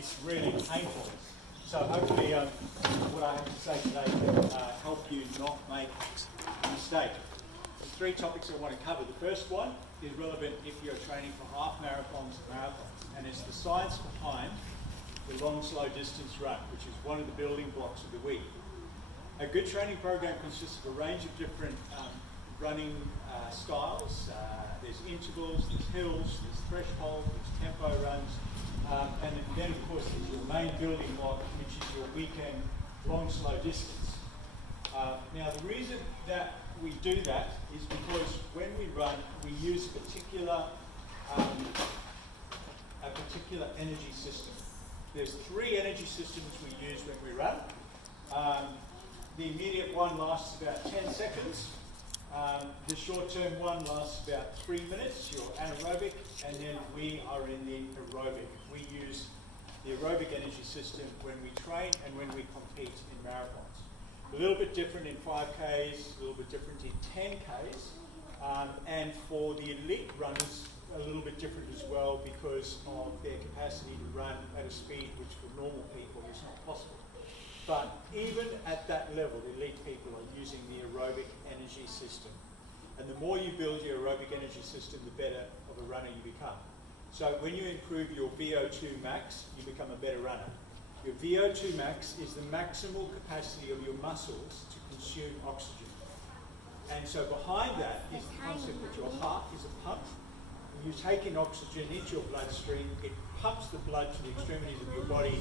it's really painful. So hopefully what I have to say today can help you not make a mistake. There's three topics I want to cover. The first one is relevant if you're training for half marathons and marathons, and it's the science behind the long, slow distance run, which is one of the building blocks of the week. A good training program consists of a range of different running styles. There's intervals, there's hills, there's threshold, there's tempo runs, and then of course there's your main building block, which is your weekend long, slow distance. Now the reason that we do that is because when we run, we use a particular energy system. There's three energy systems we use when we run. The immediate one lasts about 10 seconds. The short-term one lasts about 3 minutes, your anaerobic, and then we are in the aerobic. We use the aerobic energy system when we train and when we compete in marathons. A little bit different in 5Ks, a little bit different in 10Ks, and for the elite runners, a little bit different as well because of their capacity to run at a speed which for normal people is not possible. But even at that level, elite people are using the aerobic energy system. And the more you build your aerobic energy system, the better of a runner you become. So when you improve your VO2 max, you become a better runner. Your VO2 max is the maximal capacity of your muscles to consume oxygen. And so behind that is the concept that your heart is a pump. You take in oxygen into your bloodstream, it pumps the blood to the extremities of your body,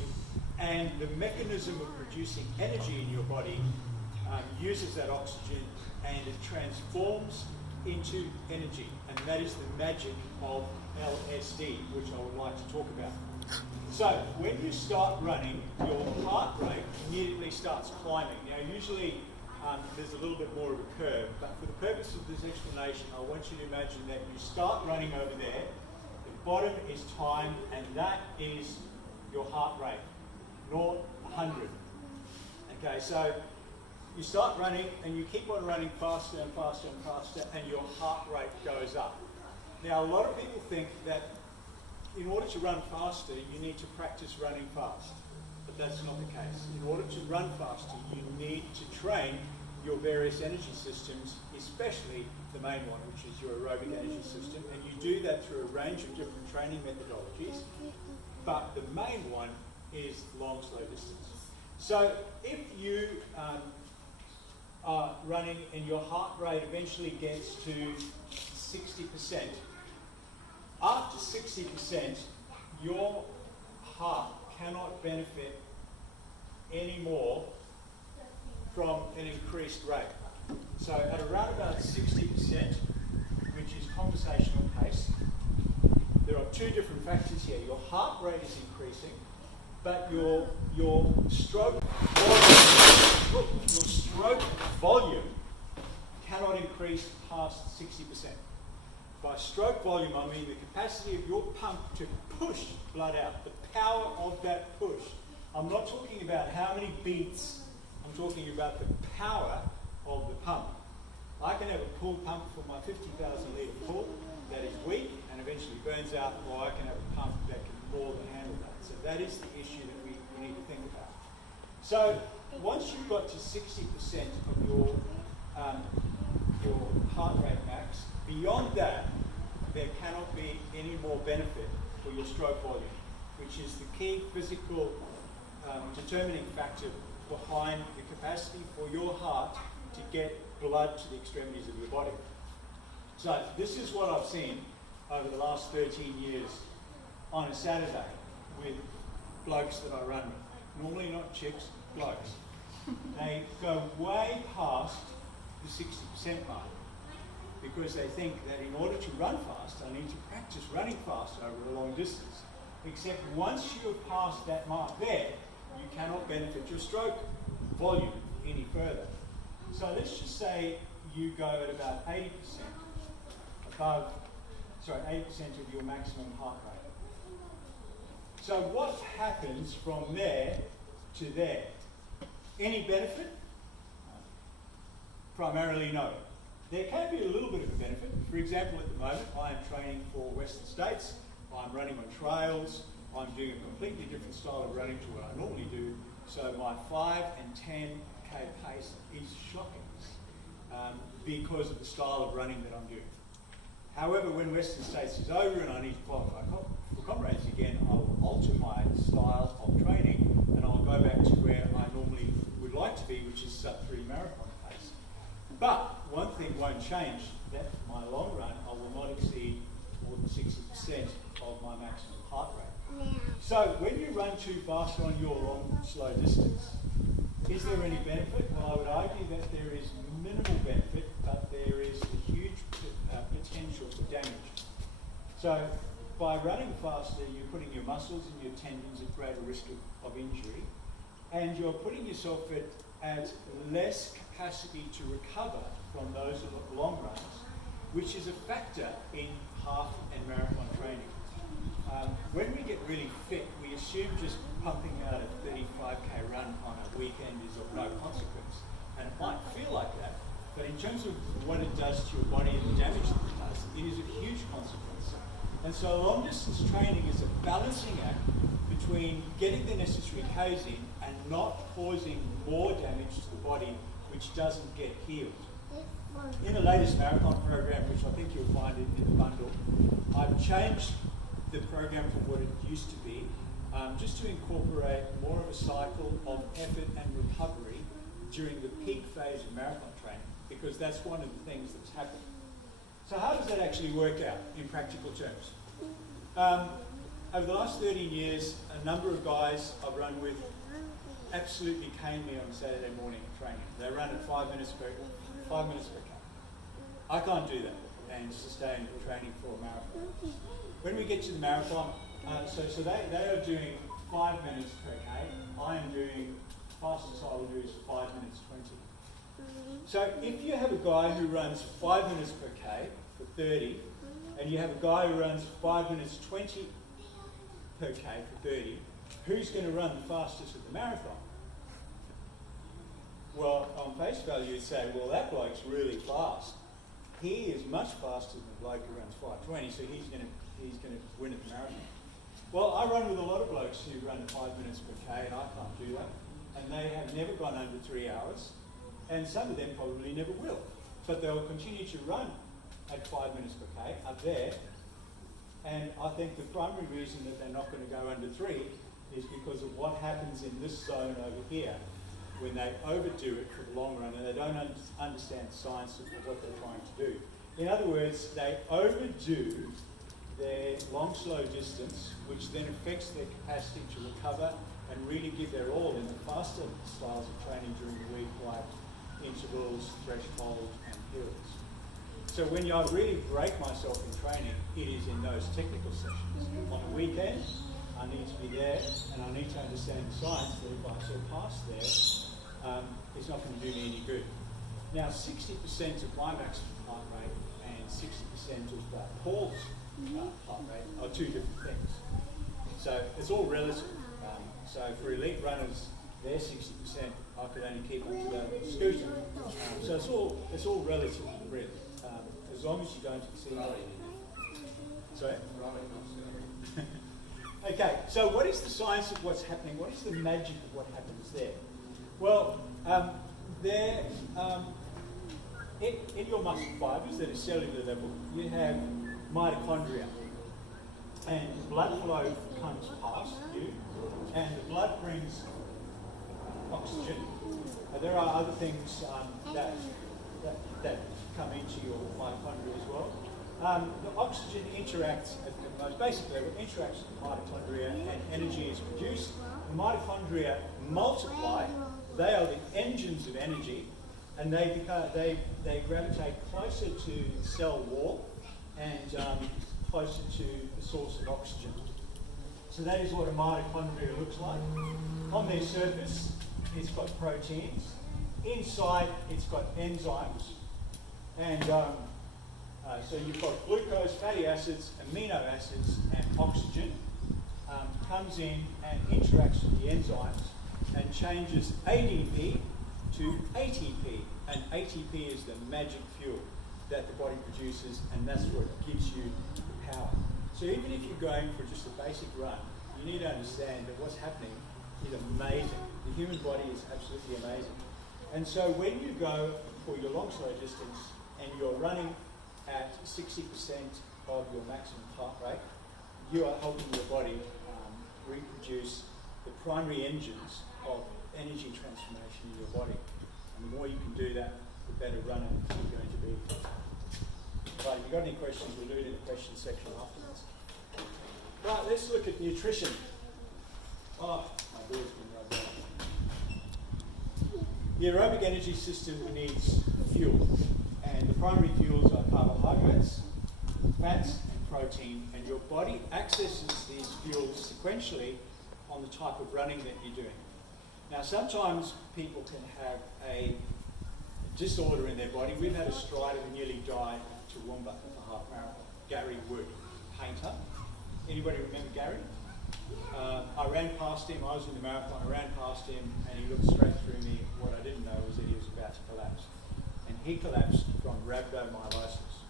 and the mechanism of producing energy in your body uses that oxygen and it transforms into energy. And that is the magic of LSD, which I would like to talk about. So when you start running, your heart rate immediately starts climbing. Now usually there's a little bit more of a curve, but for the purpose of this explanation, I want you to imagine that you start running over there, the bottom is time, and that is your heart rate, 0 100. Okay, so you start running and you keep on running faster and faster and faster, and your heart rate goes up. Now a lot of people think that in order to run faster, you need to practice running fast. But that's not the case. In order to run faster, you need to train your various energy systems, especially the main one, which is your aerobic energy system. And you do that through a range of different training methodologies. But the main one is long, slow distance. So if you are running and your heart rate eventually gets to 60%, after 60%, your heart cannot benefit any more from an increased rate. So at around about 60%, which is conversational pace, there are two different factors here. Your heart rate is increasing, but your stroke volume cannot increase past 60%. By stroke volume, I mean the capacity of your pump to push blood out, the power of that push. I'm not talking about how many beats, I'm talking about the power of the pump. I can have a pool pump for my 50,000 litre pool that is weak and eventually burns out, or I can have a pump that can more than handle that. So that is the issue that we need to think about. So once you've got to 60% of your heart rate max, beyond that, there cannot be any more benefit for your stroke volume, which is the key physical determining factor behind the capacity for your heart to get blood to the extremities of your body. So this is what I've seen over the last 13 years on a Saturday with blokes that I run with. Normally not chicks, blokes. They go way past the 60% mark because they think that in order to run fast, I need to practice running fast over a long distance. Except once you have passed that mark there, you cannot benefit your stroke volume any further. So let's just say you go at about 80% of your maximum heart rate. So what happens from there to there? Any benefit? Primarily no. There can be a little bit of a benefit. For example, at the moment, I am training for Western States. I'm running on trails. I'm doing a completely different style of running to what I normally do. So my 5 and 10k pace is shocking because of the style of running that I'm doing. However, when Western States is over and I need to qualify for comrades again, I will alter my style of training and I'll go back to where I normally would like to be, which is sub-3 marathon pace. But one thing won't change, that my long run, I will not exceed more than 60% of my maximum heart rate. So when you run too fast on your long, slow distance, is there any benefit? Well, I would argue that there is minimal benefit, but there is a huge potential for damage. So by running faster, you're putting your muscles and your tendons at greater risk of injury, and you're putting yourself at less capacity to recover from those long runs, which is a factor in half and marathon training. When we get really fit, we assume just pumping out a 35k run on a weekend is of no consequence. And it might feel like that, but in terms of what it does to your body and the damage that it does, it is a huge consequence. And so long distance training is a balancing act between getting the necessary Ks in and not causing more damage to the body which doesn't get healed. In the latest marathon program, which I think you'll find in the bundle, I've changed the program from what it used to be, just to incorporate more of a cycle of effort and recovery during the peak phase of marathon training, because that's one of the things that's happened. So how does that actually work out in practical terms? Over the last 13 years, a number of guys I've run with absolutely cane me on Saturday morning at training. They run at 5 minutes per K. I can't do that and sustain training for a marathon. When we get to the marathon, so they are doing 5 minutes per K. I am doing, fastest I will do is 5 minutes 20. So if you have a guy who runs 5 minutes per K for 30, and you have a guy who runs 5 minutes 20 per K for 30, who's going to run the fastest at the marathon? Well, on face value, you'd say, well, that bloke's really fast. He is much faster than the bloke who runs 5:20, so he's going to win at the marathon. Well, I run with a lot of blokes who run 5 minutes per K, and I can't do that. And they have never gone under 3 hours, and some of them probably never will. But they'll continue to run at 5 minutes per K up there. And I think the primary reason that they're not going to go under 3 is because of what happens in this zone over here when they overdo it for the long run and they don't understand the science of what they're trying to do. In other words, they overdo their long, slow distance, which then affects their capacity to recover and really give their all in the faster styles of training during the week, like intervals, threshold, and hills. So when I really break myself in training, it is in those technical sessions. On the weekend, I need to be there and I need to understand the science that if I surpass there, it's not going to do me any good. Now, 60% of my maximum heart rate and 60% of Paul's heart rate are two different things. So it's all relative. So for elite runners, their 60%, I could only keep on to the scooter. So it's all relative, really. As long as you don't exceed it. Sorry? Okay, so what is the science of what's happening? What is the magic of what happens there? Well, in your muscle fibers at a cellular level, you have mitochondria. And blood flow comes past you, and the blood brings oxygen. There are other things that come into your mitochondria as well. The oxygen interacts at the most basic level, interacts with the mitochondria, and energy is produced. The mitochondria multiply. They are the engines of energy, and they gravitate closer to the cell wall and closer to the source of oxygen. So that is what a mitochondria looks like. On their surface, it's got proteins. Inside, it's got enzymes. And so you've got glucose, fatty acids, amino acids, and oxygen comes in and interacts with the enzymes and changes ADP to ATP. And ATP is the magic fuel that the body produces, and that's what gives you the power. So even if you're going for just a basic run, you need to understand that what's happening is amazing. The human body is absolutely amazing. And so when you go for your long slow distance and you're running at 60% of your maximum heart rate, you are helping your body reproduce the primary engines of energy transformation in your body. And the more you can do that, the better runner you're going to be. Right, if you've got any questions, we'll do it in the question section afterwards. Right, let's look at nutrition. Oh, my board's been rubbed out. The aerobic energy system needs fuel, and the primary fuels are carbohydrates, fats, and protein, and your body accesses these fuels sequentially on the type of running that you're doing. Now, sometimes people can have a disorder in their body. We've had a strider who nearly died at Toowoomba at the half marathon, Gary Wood, painter. Anybody remember Gary? I ran past him, I was in the marathon, I ran past him and he looked straight through me. What I didn't know was that he was about to collapse. And he collapsed from rhabdomyolysis.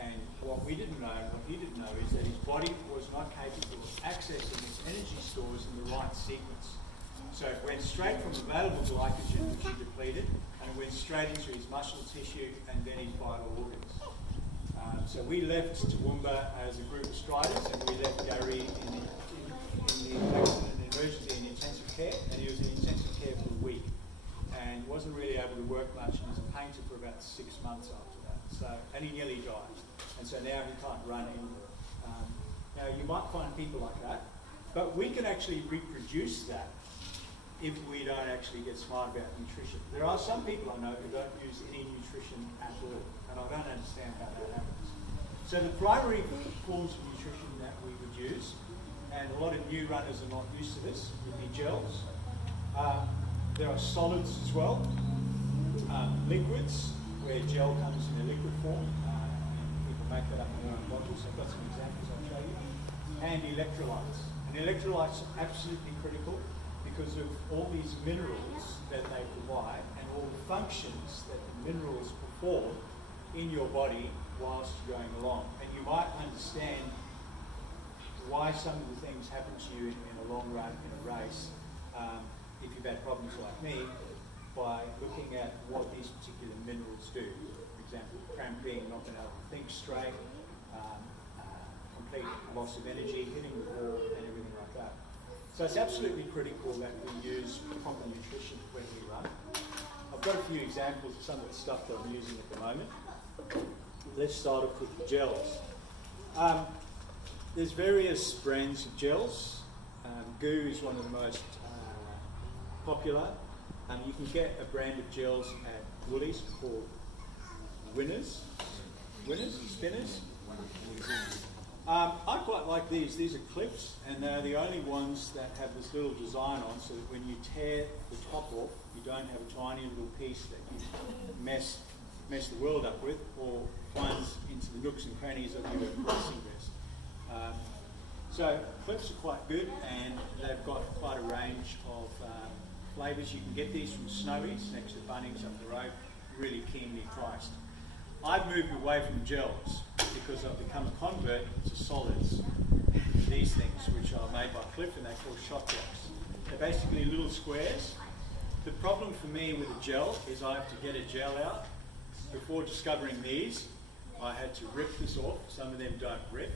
And what we didn't know, what he didn't know, is that his body was not capable of accessing its energy stores in the right sequence. So it went straight from available glycogen, which he depleted, and it went straight into his muscle tissue and then his vital organs. So we left Toowoomba as a group of striders, and we left Gary in the accident and emergency in intensive care, and he was in intensive care for a week and wasn't really able to work much, and was a painter for about 6 months after that. So, and he nearly died, and so now he can't run anymore. Now you might find people like that, but we can actually reproduce that if we don't actually get smart about nutrition. There are some people I know who don't use any nutrition at all, and I don't understand how that happens. So the primary forms of nutrition that we would use, and a lot of new runners are not used to this, would be gels. There are solids as well, liquids, where gel comes in a liquid form. People make that up in their own bottles. I've got some examples I'll show you. And electrolytes. And electrolytes are absolutely critical because of all these minerals that they provide and all the functions that the minerals perform in your body whilst you're going along. And you might understand why some of the things happen to you in a long run, in a race, if you've had problems like me, by looking at what these particular minerals do. For example, cramping, not being able to think straight, complete loss of energy, hitting the wall, and everything like that. So it's absolutely critical that we use proper nutrition when we run. I've got a few examples of some of the stuff that I'm using at the moment. Let's start off with the gels. There's various brands of gels. Goo is one of the most popular. You can get a brand of gels at Woolies called Spinners. I quite like these. These are clips, and they're the only ones that have this little design on, so that when you tear the top off, you don't have a tiny little piece that you mess the world up with, or finds into the nooks and crannies of your racing vest. So clips are quite good, and they've got quite a range of flavours. You can get these from Snowy's next to Bunnings up the road, really keenly priced. I've moved away from gels because I've become a convert to solids. These things, which are made by Cliff, and they're called shot blocks. They're basically little squares. The problem for me with a gel is I have to get a gel out. Before discovering these, I had to rip this off. Some of them don't rip.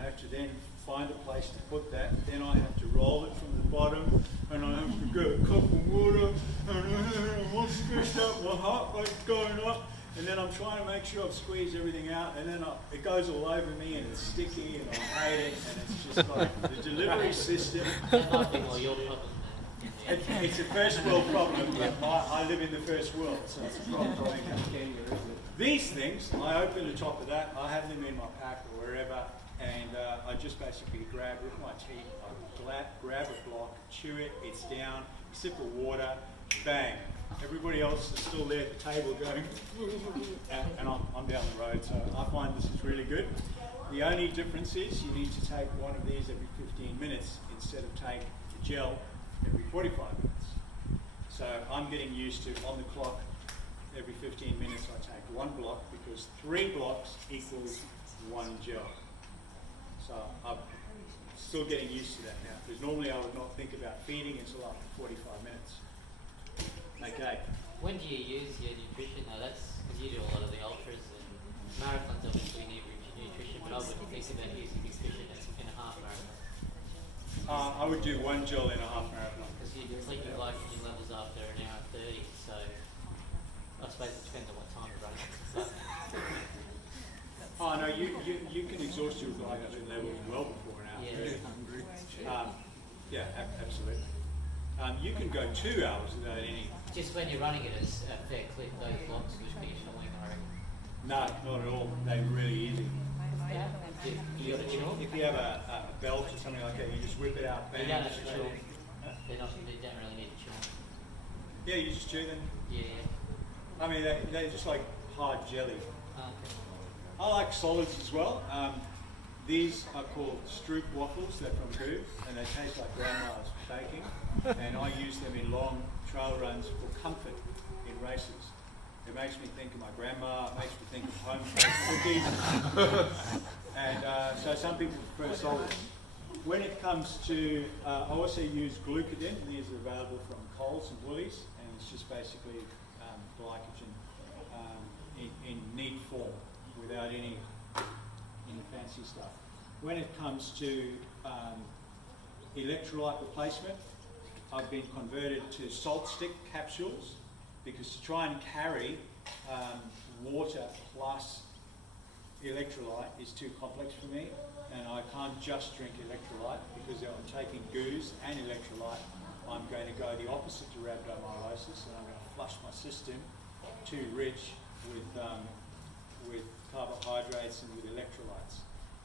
I have to then find a place to put that. Then I have to roll it from the bottom, and I have to get a cup of water, and I'm all stressed out, my heart rate's going up, and then I'm trying to make sure I've squeezed everything out, and then it goes all over me, and it's sticky, and I hate it, and it's just like the delivery system. It's a first world problem, but I live in the first world, so it's a problem for me. These things, I open the top of that, I have them in my pack or wherever, and I just basically grab with my teeth, I grab a block, chew it, it's down, sip of water, bang. Everybody else is still there at the table going, and I'm down the road, so I find this is really good. The only difference is you need to take one of these every 15 minutes instead of take the gel every 45 minutes. So I'm getting used to, on the clock, every 15 minutes I take one block, because 3 blocks equals 1 gel. So still getting used to that now, because normally I would not think about feeding until after 45 minutes. Okay. When do you use your nutrition though? That's because you do a lot of the ultras and marathons obviously need nutrition, but I wouldn't think about using nutrition in a half marathon. I would do 1 gel in a half marathon. Because you deplete your glycogen levels after an hour 30, so I suppose it depends on what time you're running. Oh no, you can exhaust your glycogen levels well before an hour. Yeah. Absolutely. You can go 2 hours without any. Just when you're running it at a fair clip, those blocks would be annoying, I reckon. No, not at all. They're really easy. You got a chalk? If you have a belt or something like that, you just whip it out. You Bang, don't have just to chew. chalk. They don't really need a chalk. Yeah, you just chew them. Yeah. I mean, they're just like hard jelly. Okay. I like solids as well. These are called Stroop waffles. They're from Goo, and they taste like grandma's baking. And I use them in long trail runs for comfort in races. It makes me think of my grandma. It makes me think of home cookies. And so some people prefer solids. When it comes to, I also use glucodin. These are available from Coles and Woolies, and it's just basically glycogen in neat form, without any fancy stuff. When it comes to electrolyte replacement, I've been converted to salt stick capsules, because to try and carry water plus electrolyte is too complex for me, and I can't just drink electrolyte, because if I'm taking goos and electrolyte, I'm going to go the opposite to rhabdomyolysis, and I'm going to flush my system too rich with carbohydrates and with electrolytes.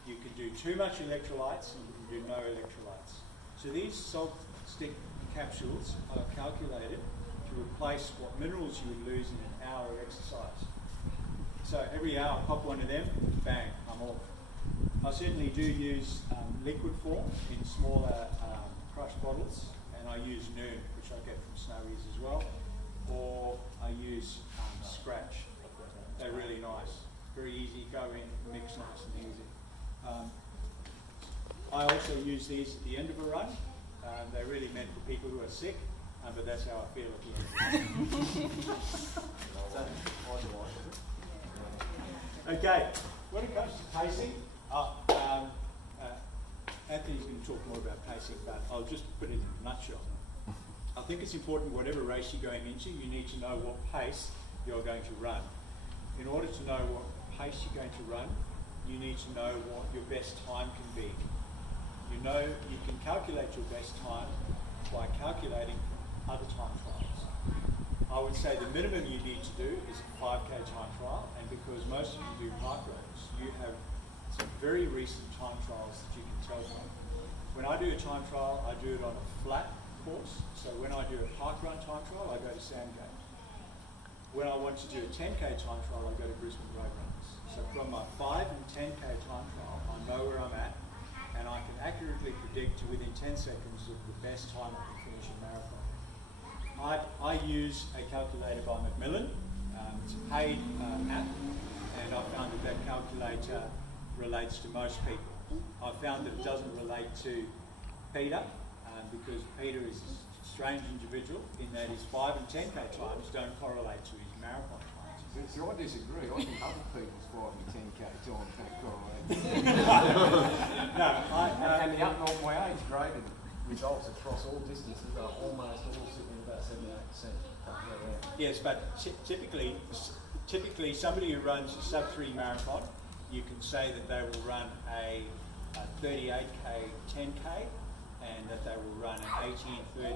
You can do too much electrolytes, and you can do no electrolytes. So these salt stick capsules are calculated to replace what minerals you would lose in an hour of exercise. So every hour, pop one of them, bang, I'm off. I certainly do use liquid form in smaller crushed bottles, and I use Noon, which I get from Snowies as well, or I use Scratch. They're really nice, very easy, go in, mix nice and easy. I also use these at the end of a run. They're really meant for people who are sick, but that's how I feel at the end. Okay, when it comes to pacing, Anthony's going to talk more about pacing, but I'll just put it in a nutshell. I think it's important, whatever race you're going into, you need to know what pace you're going to run. In order to know what pace you're going to run, you need to know what your best time can be. You can calculate your best time by calculating from other time trials. I would say the minimum you need to do is a 5K time trial, and because most of you do park runs, you have some very recent time trials that you can tell from. When I do a time trial, I do it on a flat course. So when I do a park run time trial, I go to Sandgate. When I want to do a 10K time trial, I go to Brisbane Road Runners. So from my 5 and 10K time trial, I know where I'm at, and I can accurately predict to within 10 seconds of the best time I can finish a marathon. I use a calculator by Macmillan. It's a paid app, and I found that calculator relates to most people. I found that it doesn't relate to Peter, because Peter is a strange individual in that his 5 and 10K times don't correlate to his marathon times. So I disagree. I think other people's 5 and 10K times don't correlate. No, and the up my age graded results across all distances are almost all sitting at about 78%. yes, but typically somebody who runs a sub-3 marathon, you can say that they will run a 38K 10K, and that they will run an 18:30 or an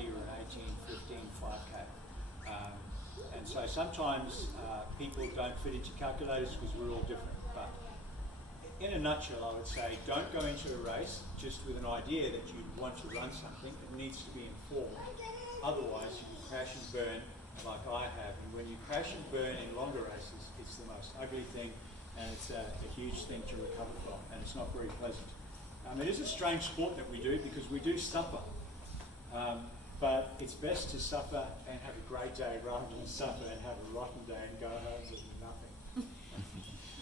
18:15 5K. And so sometimes people don't fit into calculators because we're all different. But in a nutshell, I would say don't go into a race just with an idea that you want to run something. It needs to be informed. Otherwise, you can crash and burn like I have. And when you crash and burn in longer races, it's the most ugly thing, and it's a huge thing to recover from, and it's not very pleasant. It is a strange sport that we do because we do suffer. But it's best to suffer and have a great day rather than suffer and have a rotten day and go home with nothing.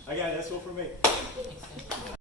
Okay, that's all from me.